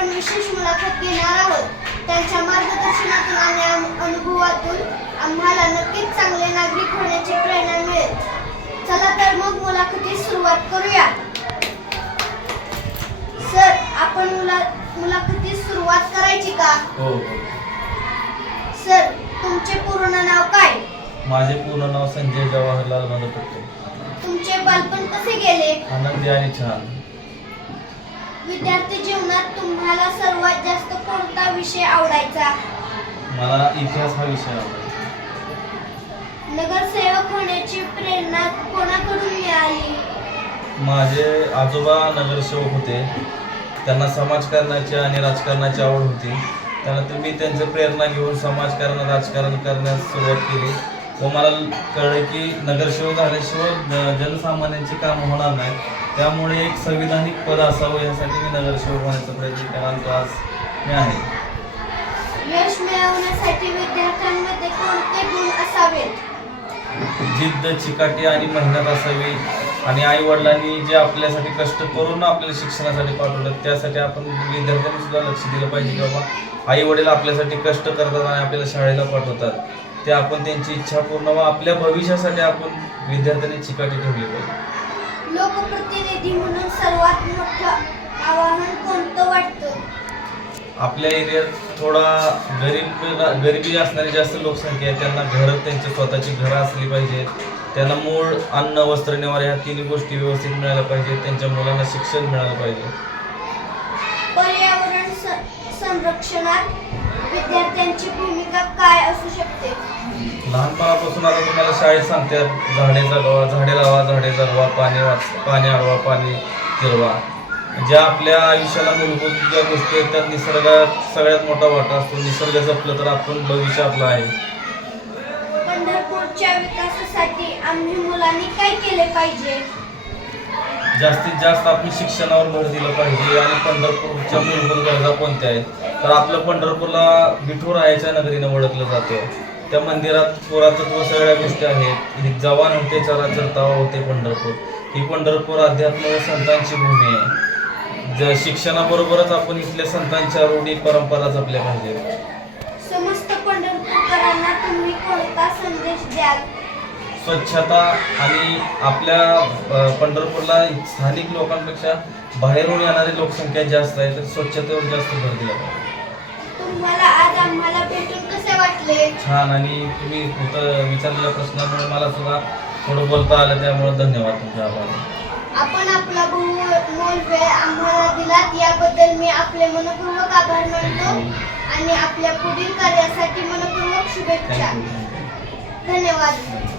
आपण विशेष मुलाखत घेणार आहोत. त्यांच्या मार्गदर्शनातून आणि अनुभवातून आम्हाला नक्कीच चांगले नागरिक होण्याची प्रेरणा मिळेल. चला तर मग मुलाखतीस सुरुवात करूया. सर, आपण मुलाखतीस सुरुवात करायची का? हो. सर, तुमचे पूर्ण नाव काय? माझे पूर्ण नाव संजय जवाहरलाल मधुपट्टे. तुमचे बालपण कसे गेले? आनंदी आणि छान. विद्यार्थी जीवनात तुम्हाला सर्वात जास्त कोणता विषय आवडायचा? मला इतिहास हा विषय आवडतो. नगरसेवक होण्याची प्रेरणा कोणाकडून मिळाली? माझे आजोबा नगरसेवक होते. त्यांना समाजकारणाची आणि राजकारणाची आवड होती. त्यानंतर मी त्यांची प्रेरणा घेऊन समाजकारण राजकारण करण्यास सुरुवात केली व मला कळलं की नगरसेवक झाल्याशिवाय जनसामान्यांची कामं होणार नाही. त्यामुळे एक संविधानिक पद असावं यासाठी मी नगरसेवक होण्याचा प्रयत्न केला आणि तो आज मी आहे. यश मिळवण्यासाठी विद्यार्थ्यांमध्ये कोणते गुण असावेत? जिद्द, चिकाटी आणि मेहनत असावी. आणि आई वडिलांनी जे आपल्यासाठी कष्ट करून आपल्याला शिक्षणासाठी पाठवलं त्यासाठी आपण विद्यार्थ्यांनी सुद्धा लक्ष दिलं पाहिजे की बाबा आई वडील आपल्यासाठी कष्ट करतात आणि आपल्याला शाळेला पाठवतात. ते आपण त्यांची इच्छा पूर्ण व आपल्या भविष्यासाठी आपण विद्यार्थ्यांनी चिकाटी ठेवली पाहिजे. लोकप्रतिनिधी म्हणून सर्वात मोठं आव्हान कोणतं वाटतं? आपल्या एरियात थोडा गरिबी असणारी जास्त लोकसंख्या आहे. त्यांना घरं, त्यांची स्वतःची घरं असली पाहिजेत. त्यांना मूळ अन्न, वस्त्र, निवारा ह्या तिन्ही गोष्टी व्यवस्थित मिळायला पाहिजेत. त्यांच्या मुलांना शिक्षण मिळालं पाहिजे. पर्यावरण संरक्षणात विद्यार्थ्यांची भूमिका काय असू शकते? लहानपणापासून आता तुम्हाला शाळेत सांगतात झाडे जगवा, झाडे लावा, झाडे जगवा, पाणी अडवा, पाणी जिरवा. ज्या आपल्या आयुष्याला मूलभूत ज्या गोष्टी आहेत त्यात निसर्गात सगळ्यात मोठा वाटा असतो. निसर्ग जपलं तर आपण भविष्य आपलं आहे. पंढरपूरच्या विकासासाठी आम्ही मुलांनी काय केले पाहिजे? जास्तीत जास्त आपण शिक्षणावर भर दिलं पाहिजे. आणि पंढरपूरच्या मूलभूत गरजा कोणत्या आहेत तर आपलं पंढरपूरला विठुरायाच्या नगरीनं ओळखलं जातं. त्या मंदिरात पुरातत्व सगळ्या गोष्टी आहेत. ही जवान होते चराचर तवा होते पंढरपूर. ही पंढरपूर अध्यात्म व संतांची भूमी आहे. शिक्षणाबरोबरच आपण इथल्या संतांच्या रूढी परंपरा जपल्या पाहिजेत. समस्त पंढरपूरकरांना तुम्ही कोणता संदेश द्याल? स्वच्छता आणि आपल्या पंढरपूरला स्थानिक लोकांपेक्षा बाहेरून येणारी लोकसंख्या जास्त आहे तर स्वच्छतेवर जास्त भर दिला पाहिजे. तुम्हाला आज आम्हाला भेटून कसे वाटले? छान. आणि तुम्ही विचारलेल्या प्रश्नामुळे मला सुद्धा थोडं बोलता आलं त्यामुळे धन्यवाद तुमच्या. आभार. आपण आपला बहुमोल वेळ आम्हाला दिलात याबद्दल मी आपले मनपूर्वक आभार मानतो आणि आपल्या पुढील कार्यासाठी मनपूर्वक शुभेच्छा. धन्यवाद.